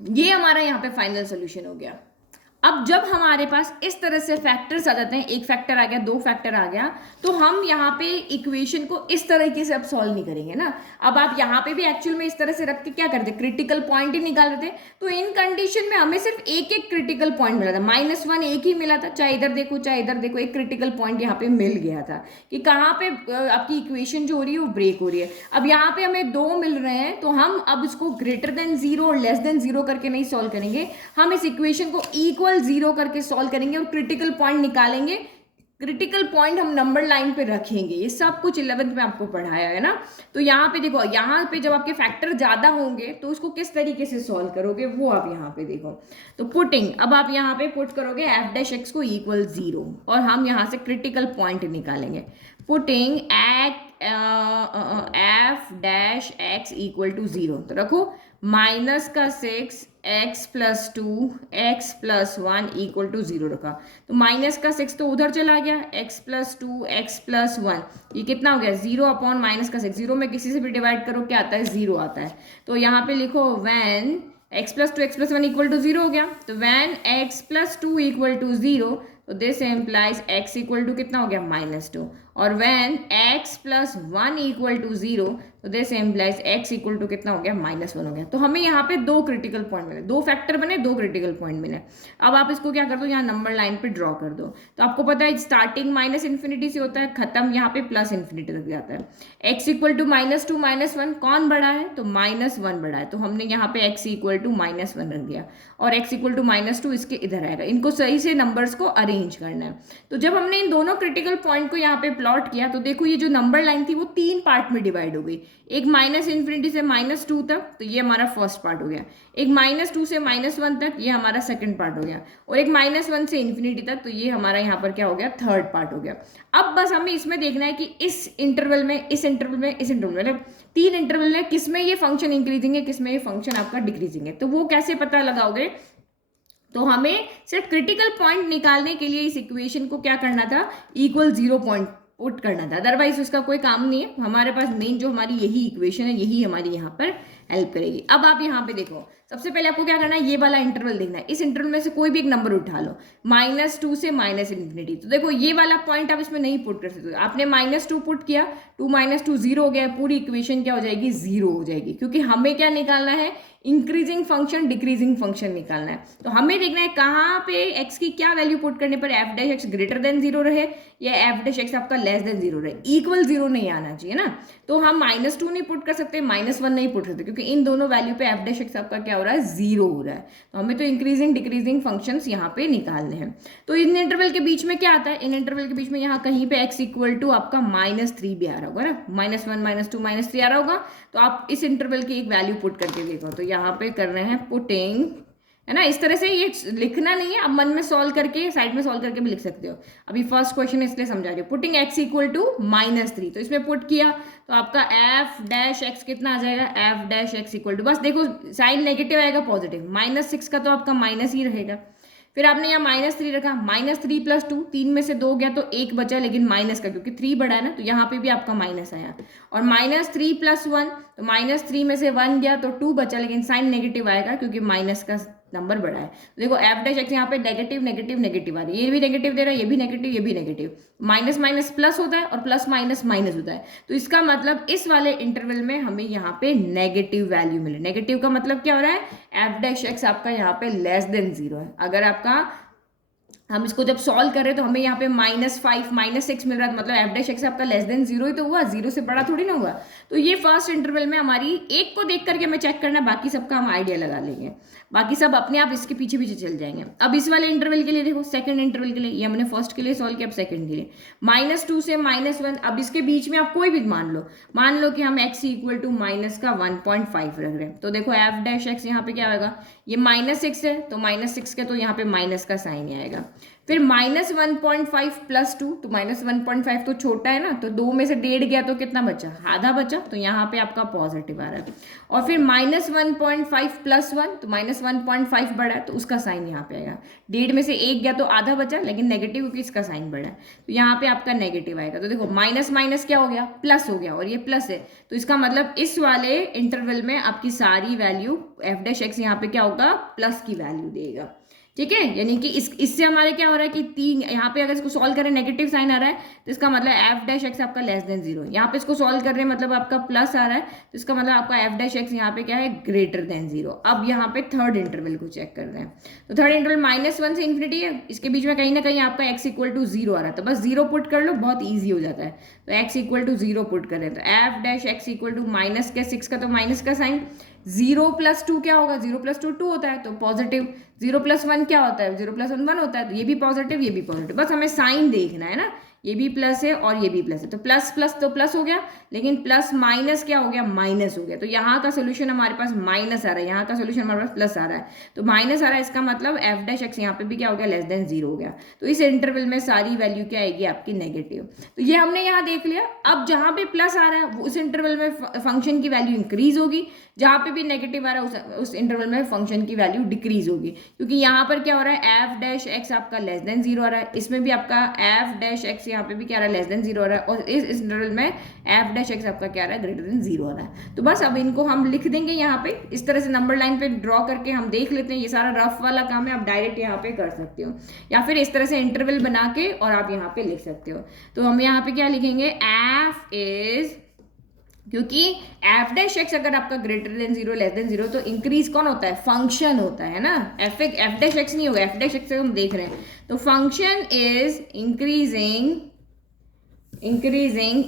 ये हमारा यहाँ पे फाइनल सोल्यूशन हो गया। अब जब हमारे पास इस तरह से फैक्टर्स आ जाते हैं, एक फैक्टर आ गया, 2 फैक्टर आ गया, तो हम यहाँ पे इक्वेशन को इस तरीके से अब सॉल्व नहीं करेंगे ना। अब आप यहाँ पे भी एक्चुअल में इस तरह से रख के क्या करते, क्रिटिकल पॉइंट ही निकाल रहे थे। तो इन कंडीशन में हमें सिर्फ एक क्रिटिकल पॉइंट मिला था, -1 एक ही मिला था, चाहे इधर देखो चाहे इधर देखो, एक क्रिटिकल पॉइंट यहाँ पे मिल गया था कि कहाँ पे आपकी इक्वेशन जो हो रही है वो ब्रेक हो रही है। अब यहाँ पे हमें 2 मिल रहे हैं, तो हम अब इसको ग्रेटर देन 0 और लेस देन 0 करके नहीं सॉल्व करेंगे, हम इस इक्वेशन को इक्वल 0 करके सॉल्व करेंगे और क्रिटिकल पॉइंट निकालेंगे। क्रिटिकल पॉइंट हम नंबर लाइन पे रखेंगे। ये सब कुछ 11th में आपको पढ़ाया है ना। तो यहाँ पे देखो, यहाँ पे जब आपके फैक्टर ज्यादा होंगे तो उसको किस तरीके से सॉल्व करोगे वो आप यहाँ पे देखो। तो पुटिंग, अब आप यहाँ पे पुट करोगे f' को इक्वल 0 और हम यहाँ से क्रिटिकल पॉइंट निकालेंगे। पुटिंग f' इक्वल टू 0, तो रखो माइनस का 6 x plus 2 x plus 1 equal to 0 रखा, तो माइनस का 6 तो उधर चला गया, x प्लस 2 x प्लस 1 ये कितना हो गया 0 अपॉन माइनस का 6, 0 में किसी से भी डिवाइड करो क्या आता है 0 आता है। तो यहाँ पे लिखो when x plus 2 x plus 1 equal to 0 हो गया, तो when x plus 2 equal to 0, तो this implies x equal to कितना हो गया -2, और when x plus 1 equal to 0, तो this implies x equal to कितना हो गया -1 हो गया। तो हमें यहाँ पे दो क्रिटिकल पॉइंट मिले, दो फैक्टर बने, दो क्रिटिकल पॉइंट मिले। अब आप इसको क्या कर दो, यहाँ नंबर लाइन पे ड्रॉ कर दो। तो आपको पता है स्टार्टिंग माइनस इन्फिनिटी से होता है, खत्म यहाँ पे प्लस इन्फिनिटी तक जाता है। x इक्वल टू -2 -1 कौन बड़ा है, तो -1 बड़ा है, तो हमने यहाँ पे x इक्वल टू -1 रख दिया, और x इक्वल टू -2 इसके इधर आएगा। इनको सही से नंबर्स को अरेंज करना है। तो जब हमने इन दोनों क्रिटिकल पॉइंट को यहाँ पे प्लॉट किया, तो देखो ये जो नंबर लाइन थी वो 3 पार्ट में डिवाइड हो गई। एक माइनस इन्फिनिटी से -2 तक, तो ये हमारा फर्स्ट पार्ट हो गया। एक -2 से -1 तक, ये हमारा सेकंड पार्ट हो गया। और एक -1 से इन्फिनिटी तक, तो ये हमारा यहाँ पर क्या हो गया, थर्ड पार्ट हो गया। अब बस हमें इसमें देखना है कि इस इंटरवल में, इस इंटरवल में, इस इंटरवल में, मतलब 3 इंटरवल है, किस में ये फंक्शन इंक्रीजिंग है, किस में ये फंक्शन आपका डिक्रीजिंग है। तो वो कैसे पता लगाओगे, तो हमें सिर्फ क्रिटिकल पॉइंट निकालने के लिए इस इक्वेशन को क्या करना था, इक्वल 0 पॉइंट पुट करना था, अदरवाइज उसका कोई काम नहीं है। हमारे पास मेन जो हमारी यही इक्वेशन है, यही हमारी यहाँ पर हेल्प करेगी। अब आप यहाँ पे देखो, सबसे पहले आपको क्या करना है, ये वाला इंटरवल देखना है। इस इंटरवल में से कोई भी एक नंबर उठा लो, -2 से -इन्फिनिटी। तो देखो ये वाला पॉइंट आप इसमें नहीं पुट कर सकते। आपने -2 पुट किया, 2 - 2 0 हो गया, पूरी इक्वेशन क्या हो जाएगी, 0 हो जाएगी, क्योंकि हमें क्या निकालना है, इंक्रीजिंग फंक्शन डिक्रीजिंग फंक्शन निकालना है। तो हमें देखना है कहाँ पे x की क्या वैल्यू पुट करने पर f dash x greater than 0 रहे, या f डैश x आपका लेस देन 0 रहे, इक्वल 0 नहीं आना चाहिए ना। तो हम -2 नहीं पुट कर सकते, -1 नहीं पुट सकते, क्योंकि इन दोनों वैल्यू पे f डैश x आपका क्या हो रहा है, 0 हो रहा है। तो हमें तो इंक्रीजिंग डिक्रीजिंग फंक्शंस यहाँ पे निकालने हैं। तो इन इंटरवल के बीच में क्या आता है, इन इंटरवल के बीच में यहाँ कहीं पे x इक्वल टू आपका -3 भी आ रहा होगा ना, -1 -2 -3 आ रहा होगा। तो आप इस इंटरवल की एक वैल्यू पुट करके देखो। तो यहाँ पे कर रहे हैं पुटिंग, है ना, इस तरह से ये लिखना नहीं है, आप मन में सॉल्व करके साइड में सॉल्व करके भी लिख सकते हो। अभी फर्स्ट क्वेश्चन इसलिए समझा रही हूँ। पुटिंग x इक्वल टू -3, तो इसमें पुट किया तो आपका f डैश x कितना आ जाएगा, f dash x equal to, बस देखो साइन नेगेटिव आएगा पॉजिटिव, -6 का तो आपका माइनस ही रहेगा। फिर आपने यहाँ -3 रखा, -3 + 2, 3 में से 2 गया तो 1 बचा, लेकिन माइनस का, क्योंकि 3 बड़ा है ना, तो यहाँ पे भी आपका माइनस आया। और -3 + 1, तो -3 में से 1 गया तो 2 बचा, लेकिन साइन नेगेटिव आएगा क्योंकि माइनस का नंबर बड़ा है। देखो f डैश x यहाँ पे नेगेटिव नेगेटिव नेगेटिव आ रही है, ये भी नेगेटिव दे रहा है, ये भी नेगेटिव, ये भी नेगेटिव, माइनस माइनस प्लस होता है और प्लस माइनस माइनस होता है। तो इसका मतलब इस वाले इंटरवल में हमें यहाँ पे नेगेटिव वैल्यू मिले। नेगेटिव का मतलब क्या हो रहा है, f डैश x आपका यहाँ पे लेस देन 0 है। अगर आपका हम इसको जब सॉल्व करें तो हमें यहाँ पे -5 -6 मिल रहा है, मतलब f डैश x आपका लेस देन 0 ही तो हुआ, 0 से बड़ा थोड़ी ना हुआ। तो ये फर्स्ट इंटरवल में हमारी एक को देख करके हमें चेक करना है, बाकी सबका हम आइडिया लगा लेंगे, बाकी सब अपने आप इसके पीछे पीछे चल जाएंगे। अब इस वाले इंटरवल के लिए देखो, सेकंड इंटरवल के लिए, ये हमने फर्स्ट के लिए सॉल्व किया, अब सेकंड के लिए -2 से -1। अब इसके बीच में आप कोई भी मान लो कि हम x इक्वल टू -1.5 रख रहे हैं। तो देखो f डैश x यहाँ पे क्या होगा, ये -6 है, तो -6 का तो यहाँ पे माइनस का साइन ही आएगा। फिर -1.5 + 2, तो -1.5 तो छोटा है ना, तो 2 में से 1.5 गया तो कितना बचा, आधा बचा, तो यहाँ पे आपका पॉजिटिव आ रहा है। और फिर -1.5 + 1, तो -1.5 बड़ा है, तो उसका साइन यहाँ पे आएगा। 1.5 में से 1 गया तो आधा बचा, लेकिन नेगेटिव, क्योंकि इसका साइन बड़ा है, तो यहाँ पे आपका नेगेटिव आएगा। तो देखो माइनस माइनस क्या हो गया, प्लस हो गया, और ये प्लस है, तो इसका मतलब इस वाले इंटरवल में आपकी सारी वैल्यू f डैश x यहाँ पे क्या होगा, प्लस की वैल्यू देगा। ठीक है, यानी कि इससे हमारे क्या हो रहा है कि 3, यहाँ पे अगर इसको सॉल्व करें नेगेटिव साइन आ रहा है, तो इसका मतलब f डैश x आपका लेस देन 0। यहाँ पे इसको सॉल्व कर रहे हैं, मतलब आपका प्लस आ रहा है, तो इसका मतलब आपका f डैश x यहाँ पे क्या है, ग्रेटर देन 0। अब यहाँ पे थर्ड इंटरवल को चेक कर रहे हैं, तो थर्ड इंटरवल -1 से इन्फिनिटी है, इसके बीच में कहीं ना कहीं आपका x इक्वल टू 0 आ रहा है, तो बस 0 पुट कर लो, बहुत ईजी हो जाता है। तो x इक्वल टू 0 पुट करें, तो f dash x equal to -6 का तो माइनस का साइन, 0 + 2 क्या होगा, 0 + 2 2 होता है, तो पॉजिटिव। 0 + 1 क्या होता है, 0 + 1 1 होता है, तो ये भी पॉजिटिव, ये भी पॉजिटिव। बस हमें साइन देखना है ना, ये भी प्लस है और ये भी प्लस है, तो प्लस प्लस तो प्लस हो गया, लेकिन प्लस माइनस क्या हो गया, माइनस हो गया। तो यहाँ का सोल्यूशन हमारे पास माइनस आ रहा है, यहाँ का सोल्यूशन हमारे पास प्लस आ रहा है, तो माइनस आ रहा है, इसका मतलब एफ डैश एक्स यहाँ पे भी क्या हो गया, लेस देन जीरो हो गया। तो इस इंटरवल में सारी वैल्यू क्या आएगी आपकी, नेगेटिव। तो ये हमने यहाँ देख लिया। अब जहाँ पे प्लस आ रहा है उस इंटरवल में फंक्शन की वैल्यू इंक्रीज होगी, जहाँ पे भी नेगेटिव आ रहा है उस इंटरवल में फंक्शन की वैल्यू डिक्रीज होगी, क्योंकि यहाँ पर क्या हो रहा है, एफ डैश एक्स आपका लेस देन जीरो आ रहा है, इसमें भी आपका एफ डैश एक्स यहाँ पे भी क्या आ रहा है, लेस देन जीरो आ रहा है, और इस इंटरवल में एफ डैश एक्स आपका क्या आ रहा है, ग्रेटर देन जीरो आ रहा है। तो बस अब इनको हम लिख देंगे यहाँ पे इस तरह से, नंबर लाइन पे ड्रॉ करके हम देख लेते हैं। ये सारा रफ वाला काम है, आप डायरेक्ट यहाँ पे कर सकते हो, या फिर इस तरह से इंटरवल बना के और आप यहाँ पे लिख सकते हो। तो हम यहाँ पे क्या लिखेंगे, एफ इज, क्योंकि एफ डैश एक्स अगर आपका greater than zero less than zero, तो इंक्रीज कौन होता है, फंक्शन होता है ना, एफ डैश एक्स नहीं होगा, एफ डैश एक्स हम देख रहे हैं। तो function is increasing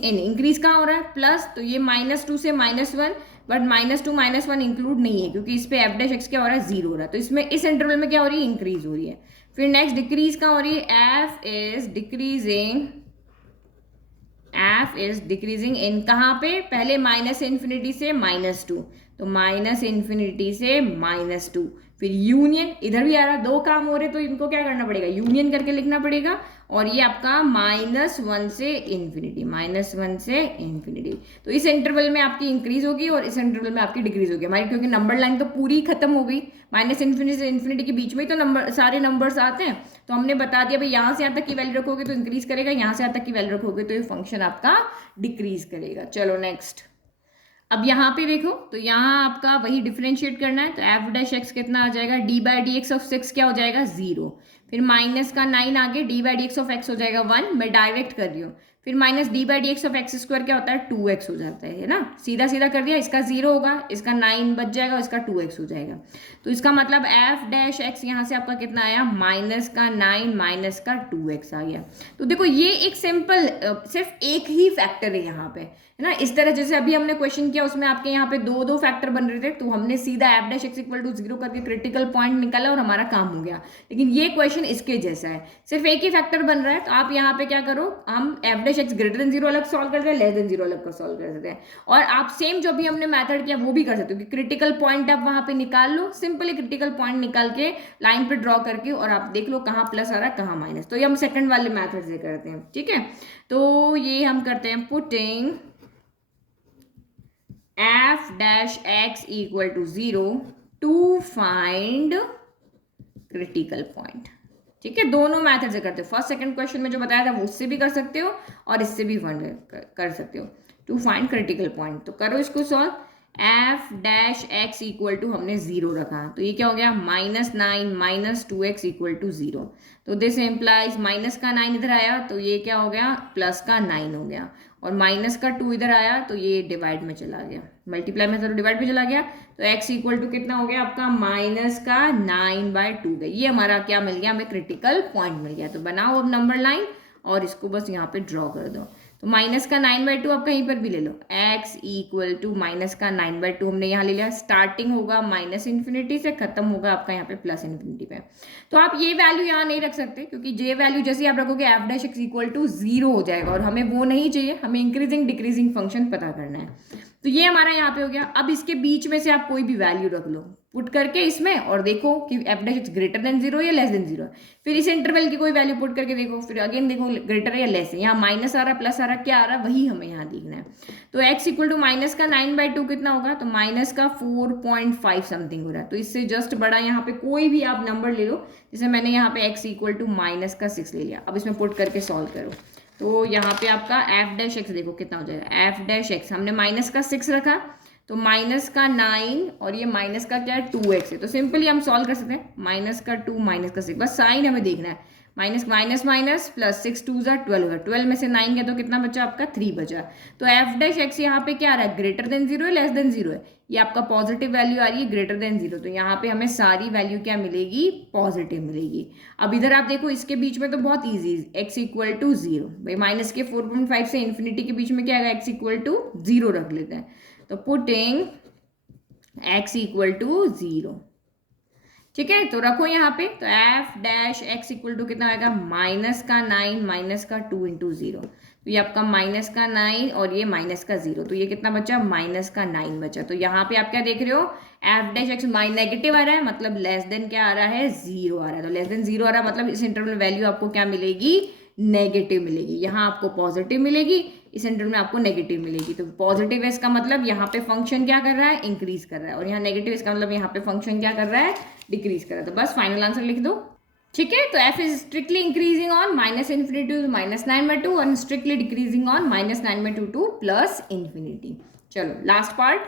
in, increase कहाँ हो रहा है, प्लस, तो ये -2 से -1, बट -2 -1 इंक्लूड नहीं है, क्योंकि इस पे एफ डैश एक्स क्या हो रहा है, जीरो हो रहा है, तो इसमें इस इंटरवल में क्या हो रही है, इंक्रीज हो रही है। फिर नेक्स्ट डिक्रीज कहाँ हो रही है, एफ इज डिक्रीजिंग इन, कहाँ पे, पहले माइनस इन्फिनिटी से -2, तो माइनस इन्फिनिटी से -2, फिर यूनियन, इधर भी आ रहा, दो काम हो रहे, तो इनको क्या करना पड़ेगा, यूनियन करके लिखना पड़ेगा, और ये आपका -1 से इन्फिनिटी, तो इस इंटरवल में आपकी इंक्रीज होगी और इस इंटरवल में आपकी डिक्रीज होगी हमारी, क्योंकि नंबर लाइन तो पूरी खत्म हो गई, माइनस इन्फिनिटी से इन्फिनिटी के बीच में ही तो नंबर सारे नंबर्स आते हैं। तो हमने बता दिया भाई यहाँ से यहाँ तक की वैल्यू रखोगे तो इंक्रीज करेगा, यहाँ से यहाँ तक की वैल्यू रखोगे तो ये फंक्शन आपका डिक्रीज करेगा। चलो नेक्स्ट, अब यहाँ पे देखो, तो यहाँ आपका वही डिफरेंशिएट करना है, तो एफ डैश एक्स कितना आ जाएगा, D by D x of 6 क्या हो जाएगा, 0, फिर माइनस का 9 आगे, D by D x of x हो जाएगा 1, मैं डायरेक्ट कर रही हूँ, फिर minus D by D x of X square क्या होता है, 2x हो जाता है ना, सीधा सीधा कर दिया, इसका 0 होगा, इसका 9 बच जाएगा, इसका 2x हो जाएगा। तो इसका मतलब एफ डैश एक्स यहाँ से आपका कितना आया, माइनस का 9 माइनस का 2x आ गया। तो देखो ये एक सिंपल, सिर्फ एक ही फैक्टर है यहाँ पे, है ना, इस तरह जैसे अभी हमने क्वेश्चन किया उसमें आपके यहाँ पे दो फैक्टर बन रहे थे, तो हमने सीधा f dash x equal to 0 करके क्रिटिकल पॉइंट निकाला और हमारा काम हो गया। लेकिन ये क्वेश्चन इसके जैसा है, सिर्फ एक ही फैक्टर बन रहा है, तो आप यहाँ पे क्या करो, हम F dash x greater than 0 अलग सॉल्व करते हैं, लेस देन 0 अलग को सॉल्व कर देते हैं, और आप सेम जो भी हमने मेथड किया वो भी कर सकते हो कि क्रिटिकल पॉइंट आप वहां पे निकाल लो, सिंपली क्रिटिकल पॉइंट निकाल के लाइन पे ड्रॉ करके, और आप देख लो कहाँ प्लस आ रहा है कहाँ माइनस। तो ये हम सेकंड वाले मेथड से करते हैं, ठीक है। तो ये हम करते हैं, putting f dash x equal to 0 to find critical point, ठीक है। दोनों मेथड से करते हो, फर्स्ट सेकंड क्वेश्चन में जो बताया था वो उससे भी कर सकते हो और इससे भी कर सकते हो, टू फाइंड क्रिटिकल पॉइंट। तो करो इसको solve, f dash x equal to हमने 0 रखा, तो ये क्या हो गया, -9 माइनस 2x इक्वल टू 0, तो दिस एम्प्लाइज माइनस का 9 इधर आया तो ये क्या हो गया, प्लस का 9 हो गया, और माइनस का 2 इधर आया तो ये डिवाइड में चला गया, मल्टीप्लाई में तो डिवाइड में चला गया, तो x इक्वल टू कितना हो गया आपका, माइनस का 9/2 गई। ये हमारा क्या मिल गया, हमें क्रिटिकल पॉइंट मिल गया। तो बनाओ अब नंबर लाइन और इसको बस यहाँ पे ड्रॉ कर दो। तो माइनस का 9/2 आप कहीं पर भी ले लो, x इक्वल टू माइनस का 9/2 हमने यहाँ ले लिया, स्टार्टिंग होगा माइनस इन्फिनिटी से, खत्म होगा आपका यहाँ पे प्लस इन्फिनिटी पे। तो आप ये वैल्यू यहाँ नहीं रख सकते, क्योंकि जे वैल्यू जैसे आप रखोगे f dash x equal to 0 हो जाएगा, और हमें वो नहीं चाहिए, हमें इंक्रीजिंग डिक्रीजिंग फंक्शन पता करना है। तो ये हमारा यहाँ पे हो गया। अब इसके बीच में से आप कोई भी वैल्यू रख लो पुट करके इसमें, और देखो कि F dash x greater than 0 या लेस देन 0। फिर इस इंटरवल की कोई वैल्यू पुट करके देखो, फिर अगेन देखो ग्रेटर या लेस है, यहाँ माइनस आ रहा प्लस आ रहा, क्या आ रहा वही हमें यहाँ देखना है। तो x इक्वल टू माइनस का 9/2 कितना होगा, तो माइनस का 4.5 समथिंग हो रहा है। तो इससे जस्ट बड़ा यहाँ पे कोई भी आप नंबर ले लो, जैसे मैंने यहाँ पे x इक्वल टू माइनस का 6 ले लिया। अब इसमें पुट करके सॉल्व करो, तो यहाँ पे आपका एफ डैश एक्स देखो कितना हो जाएगा, एफ डैश एक्स हमने माइनस का 6 रखा, तो माइनस का 9 और ये माइनस का क्या है 2x है, तो सिंपली हम सॉल्व कर सकते हैं, माइनस का 2 माइनस का 6, बस साइन हमें देखना है, माइनस माइनस माइनस प्लस 6 2 ज़ा 12 होगा, 12 में से 9 गया तो कितना बचा आपका 3 बचा। तो एफ डैश एक्स यहाँ पे क्या आ रहा है, ग्रेटर देन 0 है लेस देन 0 है, ये आपका पॉजिटिव वैल्यू आ रही है ग्रेटर देन 0, तो यहाँ पे हमें सारी वैल्यू क्या मिलेगी, पॉजिटिव मिलेगी। अब इधर आप देखो इसके बीच में तो बहुत ईजी, x इक्वल टू 0, भाई माइनस के 4.5 से इन्फिनिटी के बीच में क्या आएगा, x इक्वल टू 0 रख लेते हैं। तो पुटिंग x इक्वल टू 0, ठीक है, तो रखो यहाँ पे, तो f dash x equal to कितना आएगा, माइनस का 9 माइनस का 2 इंटू 0, तो ये आपका माइनस का 9 और ये माइनस का 0, तो ये कितना बचा, माइनस का 9 बचा। तो यहाँ पे आप क्या देख रहे हो, एफ डैश एक्स नेगेटिव आ रहा है, मतलब लेस देन क्या आ रहा है, 0 आ रहा है। तो लेस देन 0 आ रहा है मतलब इस इंटरवल वैल्यू आपको क्या मिलेगी, नेगेटिव मिलेगी। यहाँ आपको पॉजिटिव मिलेगी, इस इंटरवल में आपको नेगेटिव मिलेगी। तो पॉजिटिव है इसका मतलब यहाँ पे फंक्शन क्या कर रहा है, इंक्रीज कर रहा है, और यहाँ नेगेटिव इसका मतलब यहाँ पे फंक्शन क्या कर रहा है, डिक्रीज कर रहा है। तो बस फाइनल आंसर लिख दो। ठीक है, तो f is strictly increasing on minus infinity to minus 9/2 और strictly decreasing on minus 9/2 to plus infinity. चलो लास्ट पार्ट।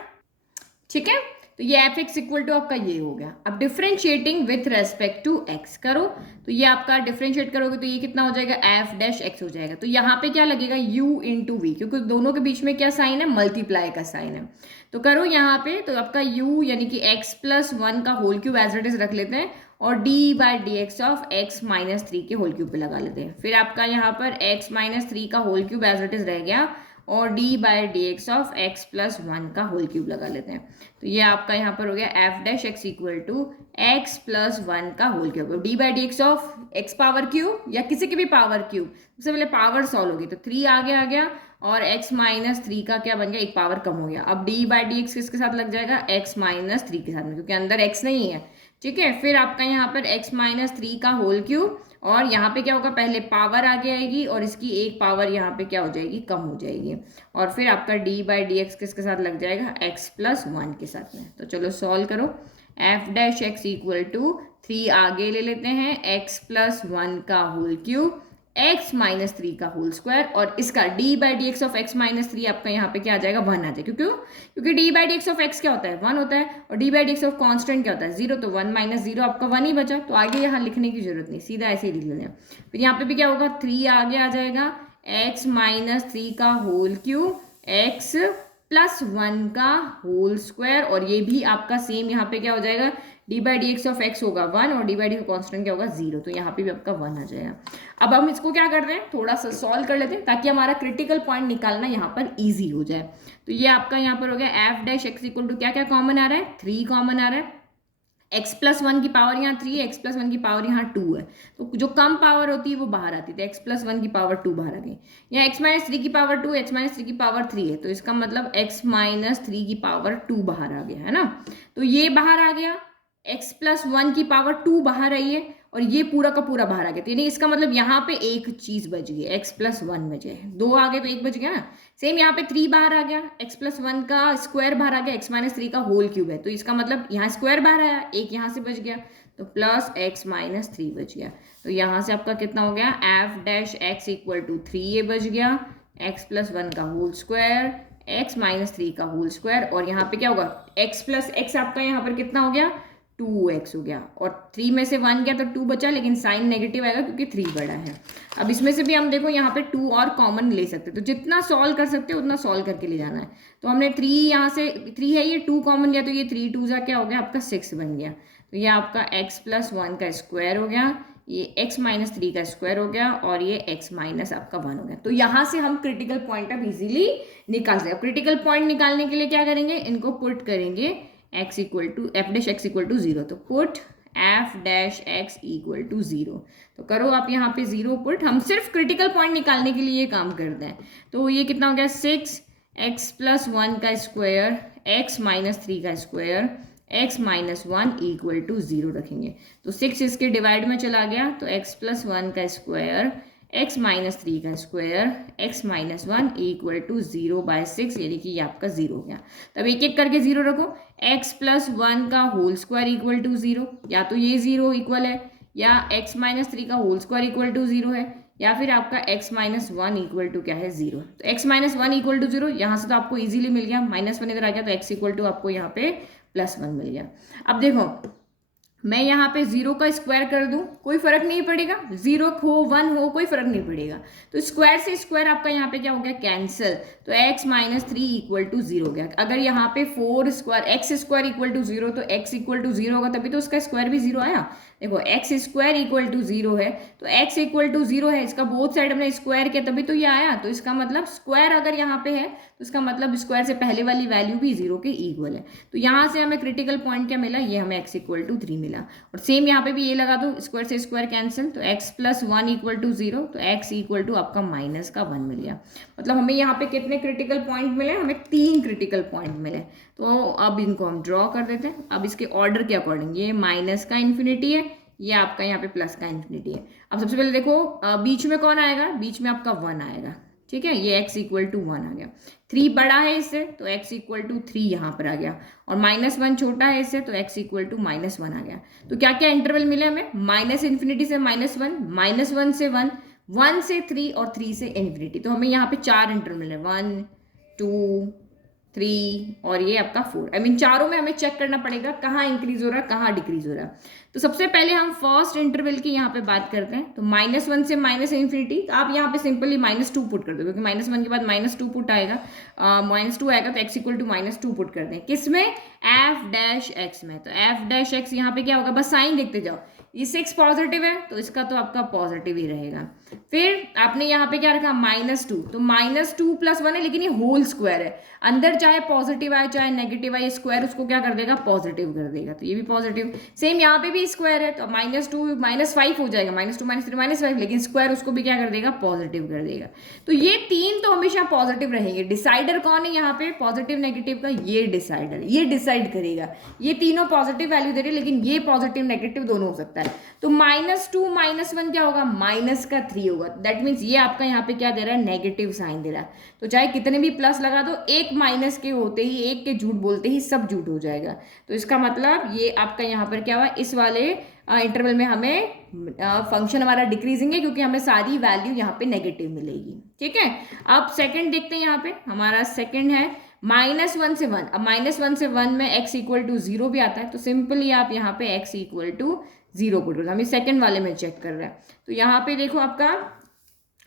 ठीक है, तो ये एफ एक्स इक्वल टू आपका ये हो गया। अब differentiating with respect to x करो, तो ये आपका डिफ्रेंशिएट करोगे तो ये कितना हो जाएगा, एफ डैश एक्स हो जाएगा। तो यहाँ पे क्या लगेगा, u इंटू वी, क्योंकि दोनों के बीच में क्या साइन है, मल्टीप्लाई का साइन है। तो करो यहाँ पे, तो आपका u यानी कि x प्लस 1 का whole cube as it is रख लेते हैं और d by D x of x minus 3 के होल क्यूब पे लगा लेते हैं। फिर आपका यहाँ पर x माइनस 3 का whole cube as it is रह गया और d by D x of x plus 1 का होल क्यूब लगा लेते हैं। तो ये आपका यहाँ पर हो गया f dash x equal to x plus 1 का whole cube. d by D x of x power cube या किसी की भी पावर क्यूब, सबसे पहले पावर सॉल्व होगी, तो 3 आगे आ गया और x माइनस 3 का क्या बन गया, एक पावर कम हो गया। अब d बाई डी एक्स किसके साथ लग जाएगा, x माइनस 3 के साथ में, क्योंकि अंदर x नहीं है। ठीक है, फिर आपका यहाँ पर x माइनस 3 का होल क्यूब, और यहाँ पे क्या होगा, पहले पावर आगे आएगी और इसकी एक पावर यहाँ पे क्या हो जाएगी, कम हो जाएगी, और फिर आपका d बाई डी एक्स किसके साथ लग जाएगा, x प्लस 1 के साथ में। तो चलो सॉल्व करो, f dash x equal to 3 आगे ले लेते हैं, x प्लस 1 का होल क्यूब, x माइनस 3 का होल स्क्वायर, और इसका d by D x of x minus 3 आपका यहाँ पे क्या आ जाएगा, 1 आ जाएगा। क्योंकि d by D x of x क्या होता है, 1 होता है, और d by D x of constant क्या होता है, 0, तो 1 माइनस 0 आपका 1 ही बचा। तो आगे यहाँ लिखने की जरूरत नहीं, सीधा ऐसे ही लिख लेते हैं। फिर यहाँ पे भी क्या होगा, 3 आगे आ जाएगा, x माइनस 3 का होल क्यूब, x प्लस 1 का होल स्क्वायर, और ये भी आपका सेम यहाँ पे क्या हो जाएगा, d by D x of x होगा 1 और d बाई डी कॉन्स्टेंट क्या होगा, 0, तो यहाँ पे भी आपका 1 आ जाएगा। अब हम इसको क्या कर रहे हैं, थोड़ा सा सॉल्व कर लेते हैं ताकि हमारा क्रिटिकल पॉइंट निकालना यहाँ पर इजी हो जाए। तो ये आपका यहाँ पर हो गया f dash x equal to क्या क्या कॉमन आ रहा है, 3 कॉमन आ रहा है, x प्लस 1 की पावर यहाँ 3 है, x प्लस 1 की पावर यहाँ 2 है, तो जो कम पावर होती है वो बाहर आती है, तो x प्लस 1 की पावर 2 बाहर आ गई। यहाँ x माइनस 3 की पावर 2, x माइनस 3 की पावर 3 है, तो इसका मतलब x माइनस 3 की पावर 2 बाहर आ गया है ना। तो ये बाहर आ गया, x प्लस 1 की पावर 2 बाहर आई है, और ये पूरा का पूरा बाहर आ गया। यानी इसका मतलब यहाँ पे एक चीज बच गई, x प्लस 1 बचे, 2 आ गए तो एक बच गया ना। सेम यहाँ पे 3 बाहर आ गया, x प्लस 1 का स्क्वायर बाहर आ गया, x माइनस 3 का होल क्यूब है, तो इसका मतलब यहाँ स्क्वायर बाहर आया, एक यहाँ से बच गया, तो प्लस x माइनस 3 बच गया। तो यहाँ से आपका कितना हो गया, f dash x equal to 3 ये बच गया, x प्लस 1 का होल स्क्वायर, x माइनस 3 का होल स्क्वायर, और यहाँ पे क्या होगा, x प्लस एक्स आपका यहाँ पर कितना हो गया, 2x हो गया, और 3 में से 1 गया तो 2 बचा, लेकिन साइन नेगेटिव आएगा क्योंकि 3 बड़ा है। अब इसमें से भी हम देखो यहाँ पे 2 और कॉमन ले सकते हैं, तो जितना सॉल्व कर सकते हो उतना सॉल्व करके ले जाना है। तो हमने 3 यहाँ से 3 है, ये 2 कॉमन गया, तो ये 3 2 जा क्या हो गया, आपका 6 बन गया। तो ये आपका x प्लस 1 का स्क्वायर हो गया, ये x माइनस 3 का स्क्वायर हो गया, और ये x माइनस आपका 1 हो गया। तो यहाँ से हम क्रिटिकल पॉइंट अब इजीली निकाल सकते हैं। क्रिटिकल पॉइंट निकालने के लिए क्या करेंगे, इनको पुट करेंगे x equal to f dash x equal to 0, तो put f dash x equal to 0, तो करो आप यहाँ पे 0 पुट। हम सिर्फ क्रिटिकल पॉइंट निकालने के लिए ये काम करते हैं। तो ये कितना हो गया, 6x प्लस 1 का स्क्वायर, x माइनस 3 का square, x minus 1 equal to 0 रखेंगे, तो 6 इसके डिवाइड में चला गया, तो x प्लस 1 का स्क्वायर, x माइनस 3 का square, x minus 1 equal to 0 by 6, यानी कि ये आपका 0 हो गया। तब एक एक करके 0 रखो, x प्लस 1 का होल स्क्वायर इक्वल टू 0, या तो ये 0 इक्वल है, या x माइनस 3 का होल स्क्वायर इक्वल टू 0 है, या फिर आपका x माइनस 1 इक्वल टू क्या है, 0। तो x माइनस 1 इक्वल टू 0, यहाँ से तो आपको इजीली मिल गया, माइनस 1 इधर आ गया, तो x इक्वल टू आपको यहाँ पे प्लस 1 मिल गया। अब देखो मैं यहाँ पे 0 का स्क्वायर कर दूं, कोई फर्क नहीं पड़ेगा, 0 हो 1 हो कोई फर्क नहीं पड़ेगा, तो स्क्वायर से स्क्वायर आपका यहाँ पे क्या हो गया, कैंसिल, तो x माइनस 3 इक्वल टू 0 हो गया। अगर यहाँ पे 4 square x square equal to 0, तो x इक्वल टू 0 होगा, तभी तो उसका स्क्वायर भी 0 आया। देखो x स्क्वायर इक्वल टू 0 है, तो x इक्वल टू 0 है, इसका बोथ साइड हमने स्क्वायर किया तभी तो ये आया। तो इसका मतलब स्क्वायर अगर यहाँ पे है तो इसका मतलब स्क्वायर से पहले वाली वैल्यू भी 0 के इक्वल है। तो यहाँ से हमें क्रिटिकल पॉइंट क्या मिला, ये हमें x इक्वल टू 3 मिला। मिला। और सेम यहाँ पे भी ये लगा दो, स्क्वायर से स्क्वायर कैंसिल, तो x प्लस 1 इक्वल टू 0, तो x इक्वल टू आपका माइनस का 1 मिल गया। मतलब हमें यहाँ पे कितने क्रिटिकल पॉइंट मिले, हमें 3 क्रिटिकल पॉइंट मिले। तो अब इनको हम ड्रॉ कर देते हैं। अब इसके ऑर्डर के अकॉर्डिंग ये माइनस का इन्फिनिटी है, ये आपका यहाँ पे प्लस का इन्फिनिटी है। अब सबसे पहले देखो बीच में कौन आएगा, बीच में आपका 1 आएगा, ठीक है, ये x इक्वल टू 1 आ गया। 3 बड़ा है इससे तो x इक्वल टू 3 यहाँ पर आ गया, और -1 छोटा है इससे तो x इक्वल टू -1 आ गया। तो क्या क्या इंटरवल मिले हमें, माइनस इन्फिनिटी से -1, -1 से 1, 1 से 3 और 3 से इन्फिनिटी। तो हमें यहाँ पे 4 इंटरवल मिले, 1 2 3 और ये आपका 4। आई मीन चारों में हमें चेक करना पड़ेगा कहाँ इंक्रीज हो रहा है कहाँ डिक्रीज हो रहा है। तो सबसे पहले हम फर्स्ट इंटरवल की यहाँ पे बात करते हैं। तो -1 से माइनस इन्फिनिटी, आप यहाँ पे सिंपली -2 पुट कर दो, क्योंकि -1 के बाद -2 पुट आएगा, -2 आएगा तो x इक्वल टू -2 पुट कर दें। किसमें, f डैश x में। तो f डैश x यहाँ पे क्या होगा, बस साइन देखते जाओ, ये 6 पॉजिटिव है तो इसका तो आपका पॉजिटिव ही रहेगा। फिर आपने यहाँ पे क्या रखा, -2, तो -2 प्लस 1 है, लेकिन ये होल स्क्वायर है, अंदर चाहे पॉजिटिव आए चाहे नेगेटिव आए, स्क्वायर उसको क्या कर देगा, पॉजिटिव कर देगा, तो ये भी पॉजिटिव। सेम यहाँ पे भी स्क्वायर है तो -2 -5 हो जाएगा, -2 -3 -5, लेकिन स्क्वायर उसको भी क्या कर देगा, पॉजिटिव कर देगा। तो ये 3 तो हमेशा पॉजिटिव रहेंगे। डिसाइडर कौन है यहाँ पे, पॉजिटिव नेगेटिव का ये डिसाइडर, ये डिसाइड करेगा। ये तीनों पॉजिटिव वैल्यू दे रहे हैं, लेकिन ये पॉजिटिव नेगेटिव दोनों हो सकता है। तो -2 -1 क्या होगा, माइनस का 3 होगा। दैट मीन्स ये आपका यहाँ पे क्या दे रहा है, नेगेटिव साइन दे रहा है। तो चाहे कितने भी प्लस लगा दो, एक माइनस के होते ही, एक के झूठ बोलते ही सब झूठ हो जाएगा। तो इसका मतलब ये आपका यहाँ पर क्या हुआ, इस वाले इंटरवल में हमें फंक्शन हमारा डिक्रीजिंग है, क्योंकि हमें सारी वैल्यू यहाँ पे नेगेटिव मिलेगी। ठीक है, अब सेकंड देखते हैं। यहाँ पे हमारा सेकंड है -1 से 1। अब -1 से 1 में x इक्वल टू 0 भी आता है, तो सिंपली आप यहाँ पे x इक्वल टू 0 पुट करो। हम इस सेकंड वाले में चेक कर रहे हैं। तो यहाँ पे देखो आपका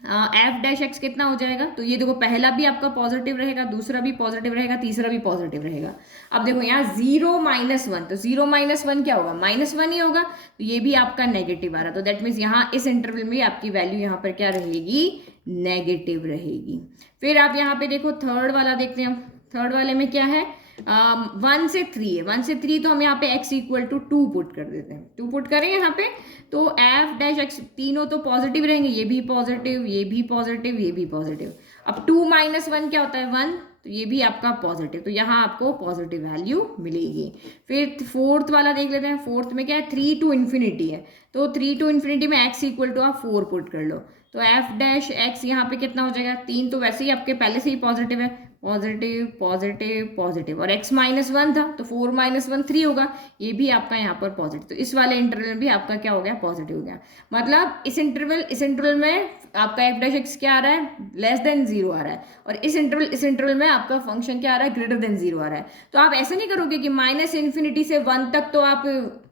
f डैश x कितना हो जाएगा, तो ये देखो पहला भी आपका पॉजिटिव रहेगा, दूसरा भी पॉजिटिव रहेगा, तीसरा भी पॉजिटिव रहेगा। अब देखो यहाँ 0 -1, तो 0 -1 क्या होगा, -1 ही होगा, तो ये भी आपका नेगेटिव आ रहा। तो दैट मीन्स यहाँ इस इंटरवल में आपकी वैल्यू यहाँ पर क्या रहेगी, नेगेटिव रहेगी। फिर आप यहाँ पे देखो थर्ड वाला देखते हैं। थर्ड वाले में क्या है, 1 से 3 है, 1 से 3 तो हम यहाँ पे x इक्वल टू 2 पुट कर देते हैं। 2 पुट करें यहाँ पे, तो f डैश x तीनों तो पॉजिटिव रहेंगे, ये भी पॉजिटिव, ये भी पॉजिटिव, ये भी पॉजिटिव। अब 2 -1 क्या होता है, 1, तो ये भी आपका पॉजिटिव, तो यहाँ आपको पॉजिटिव वैल्यू मिलेगी। फिर फोर्थ वाला देख लेते हैं। फोर्थ में क्या है, 3 to इन्फिनिटी है, तो 3 to इन्फिनिटी में x इक्वल टू आप 4 पुट कर लो, तो f डैश x यहाँ पे कितना हो जाएगा, 3 तो वैसे ही आपके पहले से ही पॉजिटिव है, पॉजिटिव पॉजिटिव पॉजिटिव, और x -1 था तो 4 -1 3 होगा, ये भी आपका यहाँ पर पॉजिटिव। तो इस वाले इंटरवल में भी आपका क्या हो गया, पॉजिटिव हो गया। मतलब इस इंटरवल में आपका f डैश x क्या आ रहा है, लेस देन 0 आ रहा है, और इस इंटरवल में आपका फंक्शन क्या आ रहा है, ग्रेटर देन 0 आ रहा है। तो आप ऐसा नहीं करोगे कि -इन्फिनिटी से 1 तक तो आप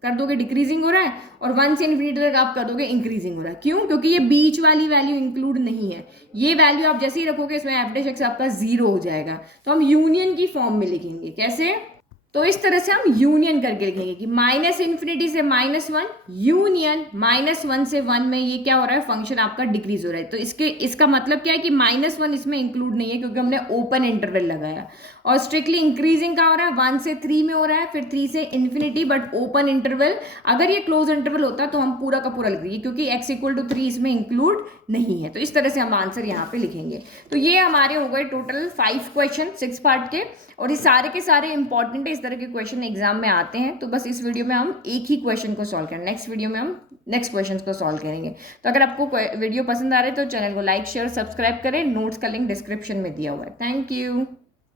कर दोगे डिक्रीजिंग हो रहा है, और 1 से इन्फिनिटी तक आप कर दोगे इंक्रीजिंग हो रहा है। क्यों, क्योंकि ये बीच वाली वैल्यू इंक्लूड नहीं है। ये वैल्यू आप जैसे ही रखोगे, इसमें f डैश x आपका 0 हो जाएगा। तो हम यूनियन की फॉर्म में लिखेंगे, कैसे, तो इस तरह से हम यूनियन करके लिखेंगे कि -इन्फिनिटी से -1 यूनियन -1 से 1 में ये क्या हो रहा है, फंक्शन आपका डिक्रीज हो रहा है। तो इसका मतलब क्या है कि -1 इसमें इंक्लूड नहीं है, क्योंकि हमने ओपन इंटरवल लगाया। और स्ट्रिक्टली इंक्रीजिंग कहाँ हो रहा है, 1 से 3 में हो रहा है, फिर 3 से इन्फिनिटी, बट ओपन इंटरवल। अगर ये क्लोज इंटरवल होता तो हम पूरा का पूरा लिख देंगे, क्योंकि x इक्वल टू 3 इसमें इंक्लूड नहीं है। तो इस तरह से हम आंसर यहाँ पे लिखेंगे। तो ये हमारे हो गए टोटल 5 क्वेश्चन 6 पार्ट के, और ये सारे के सारे इंपॉर्टेंट है, इस तरह के क्वेश्चन एग्जाम में आते हैं। तो बस इस वीडियो में हम एक ही क्वेश्चन को सॉल्व करें, नेक्स्ट वीडियो में हम नेक्स्ट क्वेश्चन को सॉल्व करेंगे। तो अगर आपको वीडियो पसंद आ रहा है तो चैनल को लाइक शेयर सब्सक्राइब करें। नोट्स का लिंक डिस्क्रिप्शन में दिया हुआ है। Thank you.